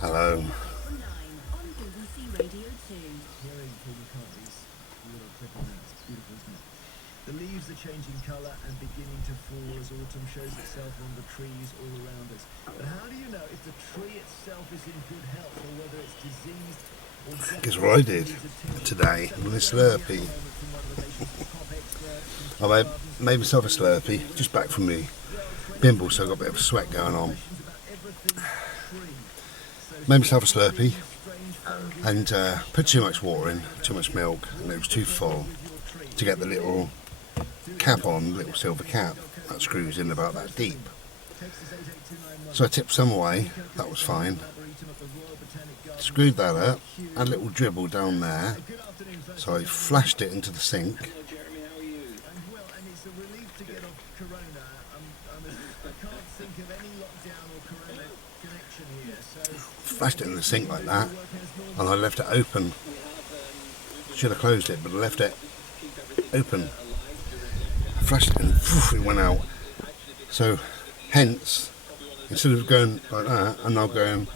Hello. The leaves are changing colour and beginning to fall as autumn shows itself on the trees all around us. But how do you know if the tree itself is in good health or whether it's diseased or just Guess what I did today with a Slurpee? I made myself a Slurpee, just back from the bimble, so I got a bit of sweat going on. Made myself a Slurpee and put too much water in, too much milk, and it was too full to get the little cap on, little silver cap that screws in about that deep. So I tipped some away, that was fine. Screwed that up, had a little dribble down there, so I flashed it into the sink. Flashed it in the sink like that, and I left it open. Should have closed it, but I left it open. I flashed it and it went out. So, hence, instead of going like that, I'm now going.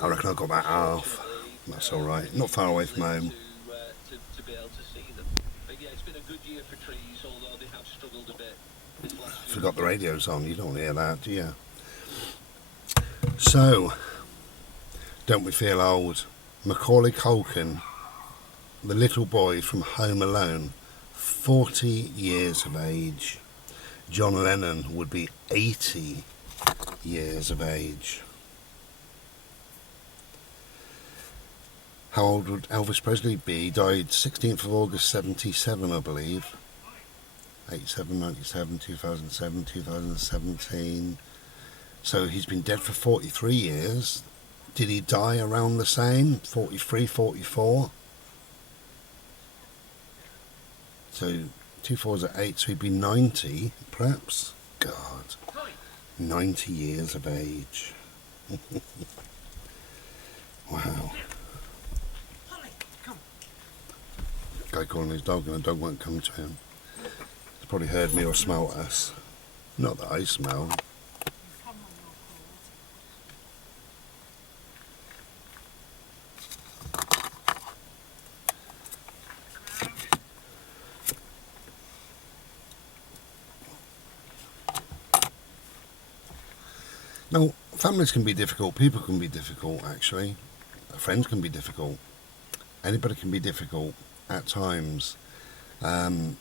I reckon I got about half. That's all right. Not far away from home. Forgot the radio's on. You don't want to hear that, do you? So, don't we feel old? Macaulay Culkin, the little boy from Home Alone, 40 years of age. John Lennon would be 80 years of age. How old would Elvis Presley be? He died 16th of August 77, I believe. 87, 97, 2007, 2017. So he's been dead for 43 years. Did he die around the same? 43, 44? So 2 4s are 8, so he'd be 90, perhaps. God. 90 years of age. Wow. Guy calling his dog and the dog won't come to him. He's probably heard me or smelt us. Not that I smell. Now, families can be difficult, people can be difficult actually, friends can be difficult, anybody can be difficult at times. And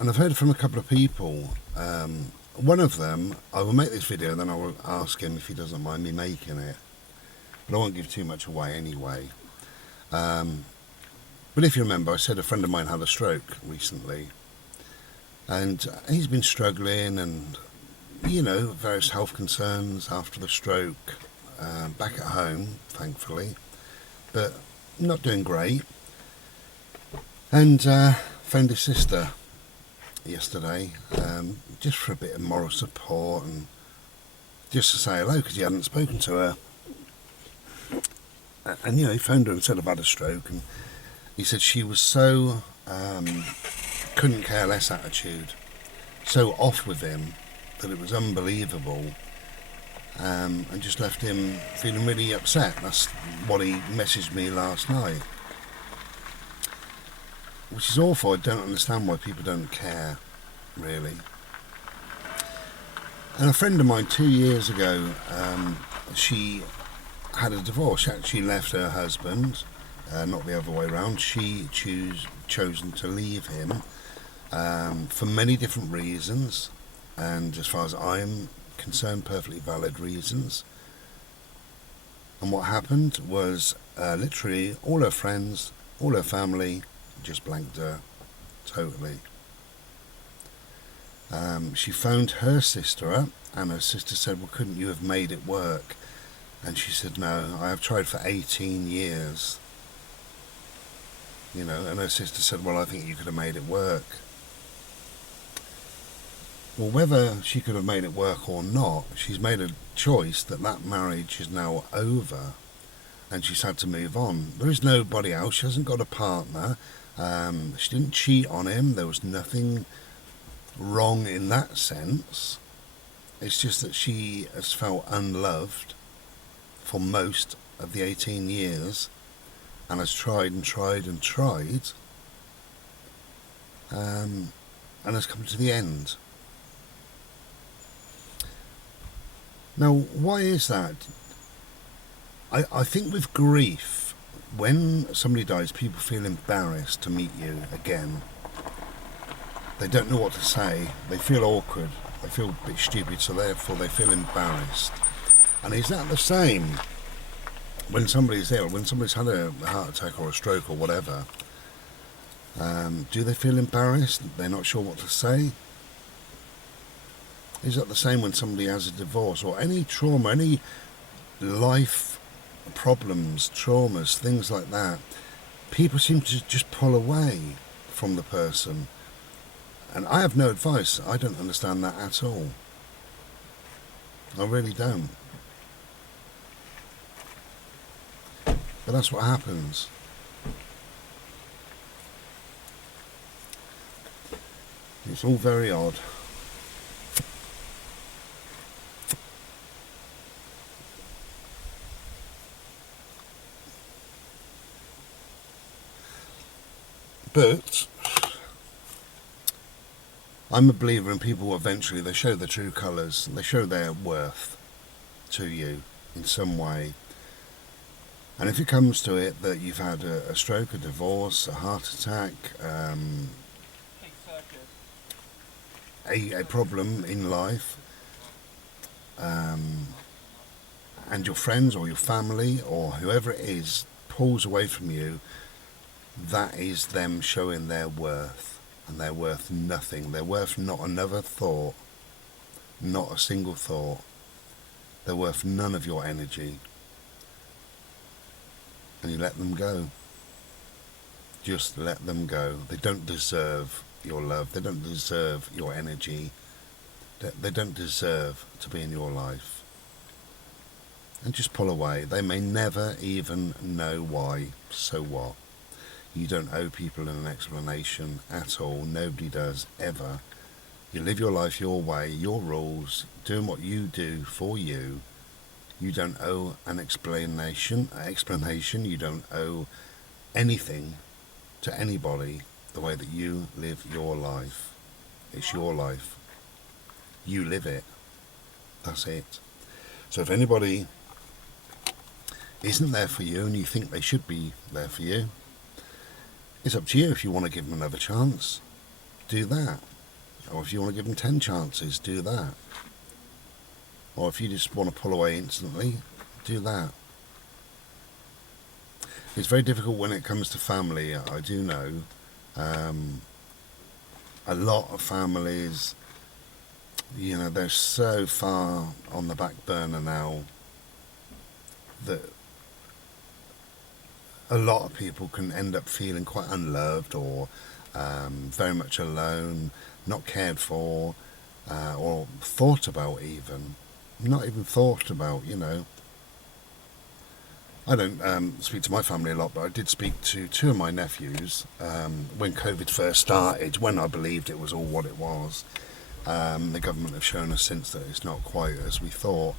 I've heard from a couple of people. One of them, I will make this video and then I will ask him if he doesn't mind me making it. But I won't give too much away anyway. But if you remember, I said a friend of mine had a stroke recently. And he's been struggling and, you know, various health concerns after the stroke. Back at home, thankfully. But not doing great. And phoned his sister yesterday, just for a bit of moral support and just to say hello because he hadn't spoken to her. And you know, he phoned her and said I've had a stroke, and he said she was so couldn't care less attitude, so off with him that it was unbelievable, and just left him feeling really upset. That's what he messaged me last night. Which is awful. I don't understand why people don't care, really. And a friend of mine 2 years ago, she had a divorce. She actually left her husband, not the other way around. She chosen to leave him for many different reasons, and as far as I'm concerned, perfectly valid reasons. And what happened was literally all her friends, all her family, just blanked her totally. She phoned her sister up, and her sister said, well, couldn't you have made it work? And she said, no, I have tried for 18 years. You know, and her sister said, well, I think you could have made it work. Well, whether she could have made it work or not, she's made a choice that that marriage is now over, and she's had to move on. There is nobody else. She hasn't got a partner. She didn't cheat on him. There was nothing wrong in that sense. It's just that she has felt unloved for most of the 18 years and has tried and tried and tried, and has come to the end. Now, why is that? I think with grief, when somebody dies, people feel embarrassed to meet you again. They don't know what to say. They feel awkward. They feel a bit stupid, so therefore they feel embarrassed. And is that the same when somebody's ill, when somebody's had a heart attack or a stroke or whatever? Do they feel embarrassed? They're not sure what to say? Is that the same when somebody has a divorce or any trauma, any life problems, traumas, things like that? People seem to just pull away from the person. And I have no advice. I don't understand that at all. I really don't. But that's what happens. It's all very odd. But I'm a believer in people eventually, they show their true colours, they show their worth to you in some way. And if it comes to it that you've had a stroke, a divorce, a heart attack, a problem in life, and your friends or your family or whoever it is pulls away from you, that is them showing their worth. And they're worth nothing. They're worth not another thought, not a single thought. They're worth none of your energy. And you let them go. Just let them go. They don't deserve your love. They don't deserve your energy. They don't deserve to be in your life. And just pull away. They may never even know why. So what? You don't owe people an explanation at all. Nobody does, ever. You live your life your way, your rules, doing what you do for you. You don't owe an explanation. You don't owe anything to anybody the way that you live your life. It's your life. You live it. That's it. So if anybody isn't there for you and you think they should be there for you, it's up to you. If you want to give them another chance, do that. Or if you want to give them 10 chances, do that. Or if you just want to pull away instantly, do that. It's very difficult when it comes to family, I do know. A lot of families, they're so far on the back burner now that a lot of people can end up feeling quite unloved or very much alone, not cared for, or thought about even. Not even thought about, I don't speak to my family a lot, but I did speak to 2 of my nephews when COVID first started, when I believed it was all what it was. The government have shown us since that it's not quite as we thought.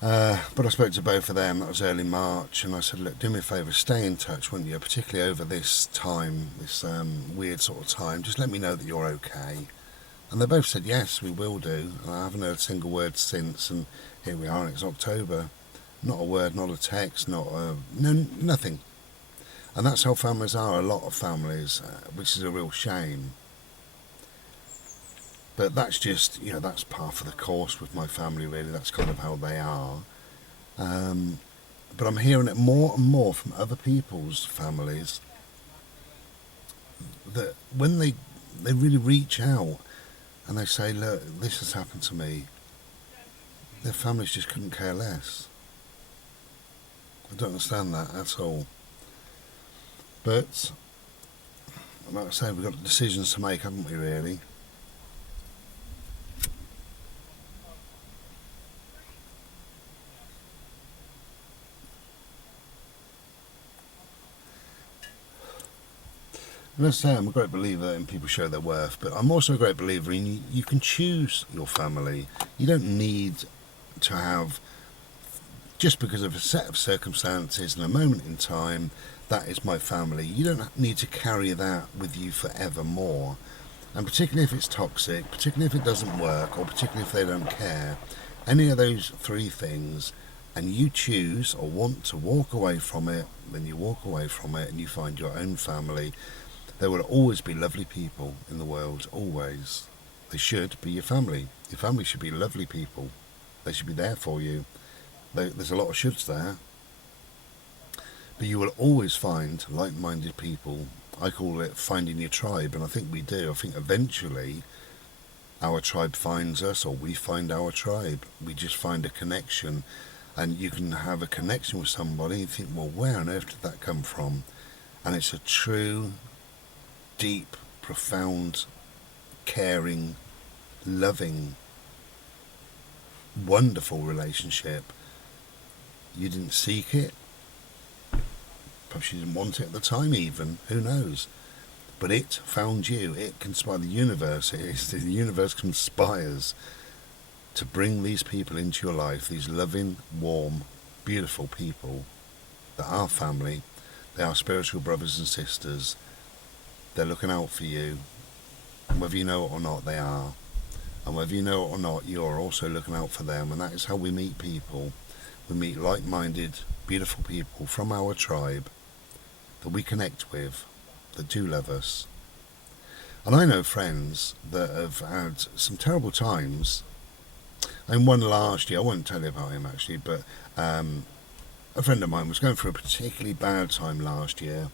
But I spoke to both of them, that was early March, and I said, look, do me a favour, stay in touch, wouldn't you, particularly over this time, this weird sort of time, just let me know that you're okay. And they both said, yes, we will do, and I haven't heard a single word since, and here we are, and it's October. Not a word, not a text, nothing. And that's how families are, a lot of families, which is a real shame. But that's just, that's par for the course with my family, really. That's kind of how they are. But I'm hearing it more and more from other people's families that when they really reach out and they say, look, this has happened to me, their families just couldn't care less. I don't understand that at all. But, like I say, we've got decisions to make, haven't we, really? And as I say, I'm a great believer in people show their worth, but I'm also a great believer in you can choose your family. You don't need to have, just because of a set of circumstances and a moment in time, that is my family. You don't need to carry that with you forevermore. And particularly if it's toxic, particularly if it doesn't work, or particularly if they don't care, any of those three things, and you choose or want to walk away from it, then you walk away from it and you find your own family. There will always be lovely people in the world, always. They should be your family. Your family should be lovely people. They should be there for you. There's a lot of shoulds there. But you will always find like-minded people. I call it finding your tribe, and I think we do. I think eventually our tribe finds us, or we find our tribe. We just find a connection, and you can have a connection with somebody and think, well, where on earth did that come from? And it's a true, deep, profound, caring, loving, wonderful relationship. You didn't seek it. Perhaps you didn't want it at the time even, who knows, but it found you. It conspired, the universe conspires to bring these people into your life, these loving, warm, beautiful people that are family. They are spiritual brothers and sisters. They're looking out for you, whether you know it or not. They are, and whether you know it or not, you're also looking out for them. And that is how we meet people. We meet like-minded, beautiful people from our tribe that we connect with, that do love us. And I know friends that have had some terrible times. And one last year, I won't tell you about him actually, but a friend of mine was going through a particularly bad time last year.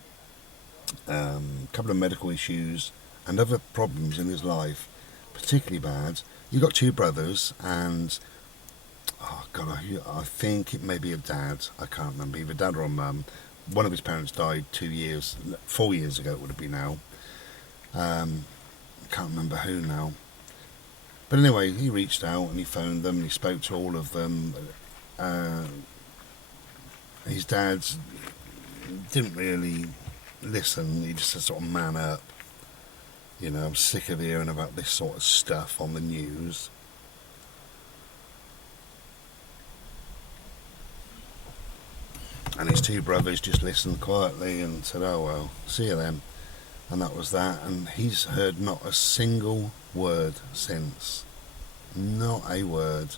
A couple of medical issues and other problems in his life, particularly bad. He got two brothers, and oh God, I think it may be a dad. I can't remember, either dad or a mum. One of his parents died 4 years ago it would have been now. Can't remember who now. But anyway, he reached out and he phoned them and he spoke to all of them. His dad didn't really listen. He just said, sort of, man up. You know, I'm sick of hearing about this sort of stuff on the news. And his two brothers just listened quietly and said, oh well, see you then. And that was that. And he's heard not a single word since. Not a word.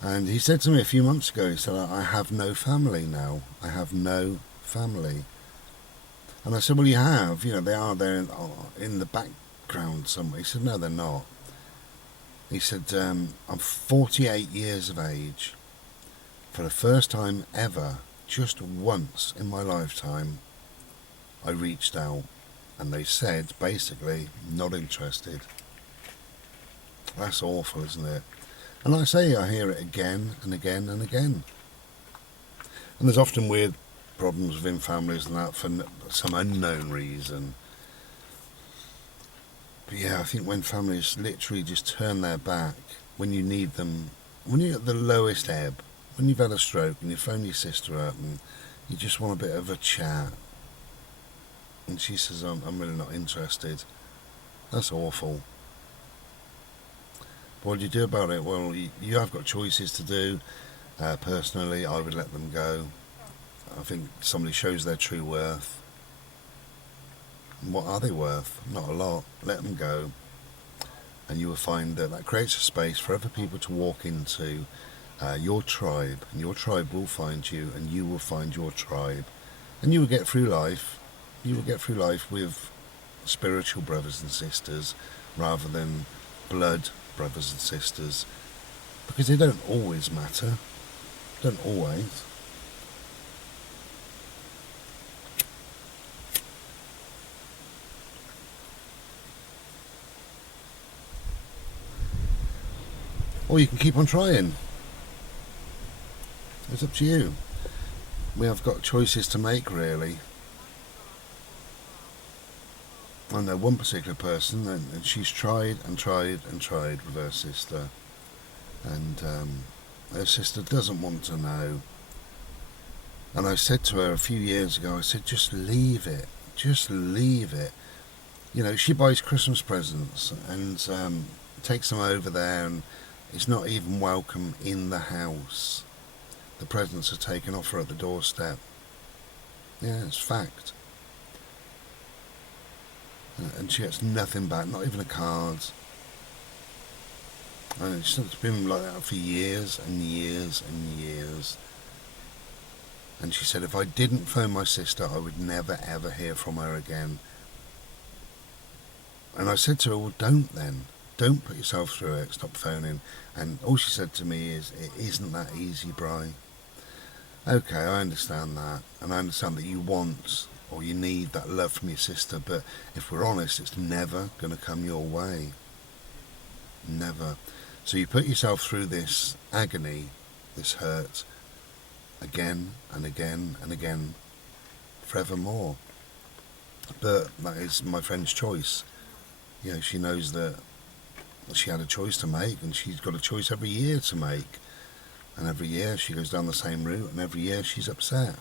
And he said to me a few months ago, he said, I have no family now. I have no family. And I said, well, you have. You know, they are there in the background somewhere. He said, no, they're not. He said, I'm 48 years of age. For the first time ever, just once in my lifetime, I reached out and they said, basically, not interested. That's awful, isn't it? And like I say, I hear it again and again and again. And there's often weird problems within families and that for some unknown reason. But yeah, I think when families literally just turn their back when you need them, when you're at the lowest ebb, when you've had a stroke and you phone your sister up and you just want a bit of a chat, and she says, I'm really not interested. That's awful. But what do you do about it? Well, you have got choices to do. Personally, I would let them go. I think somebody shows their true worth. And what are they worth? Not a lot. Let them go. And you will find that creates a space for other people to walk into your tribe. And your tribe will find you, and you will find your tribe. And you will get through life. You will get through life with spiritual brothers and sisters rather than blood brothers and sisters, because they don't always matter. Don't always. Or you can keep on trying. It's up to you. We have got choices to make, really. I know one particular person, and she's tried and tried and tried with her sister, and her sister doesn't want to know. And I said to her a few years ago, I said, just leave it. Just leave it. You know, she buys Christmas presents and takes them over there, and it's not even welcome in the house. The presents are taken off her at the doorstep. Yeah, it's fact. And she gets nothing back, not even a card. And it's been like that for years and years and years. And she said if I didn't phone my sister, I would never ever hear from her again. And I said to her, well, don't then. Don't put yourself through it. Stop phoning. And all she said to me is, it isn't that easy, Bri. Okay, I understand that. And I understand that you want or you need that love from your sister. But if we're honest, it's never going to come your way. Never. So you put yourself through this agony, this hurt, again and again and again, forevermore. But that is my friend's choice. You know, she knows that she had a choice to make, and she's got a choice every year to make. And every year she goes down the same route, and every year she's upset.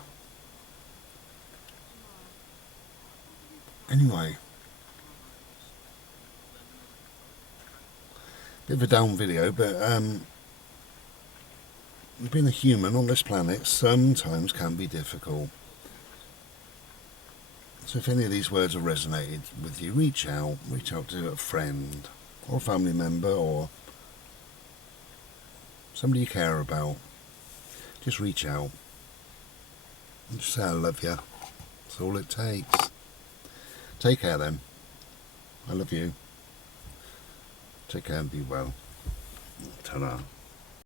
Anyway, bit of a down video, but being a human on this planet sometimes can be difficult. So if any of these words have resonated with you, reach out to a friend or a family member or somebody you care about. Just reach out and just say I love you. That's all it takes. Take care then. I love you. Take care and be well. Ta-ra.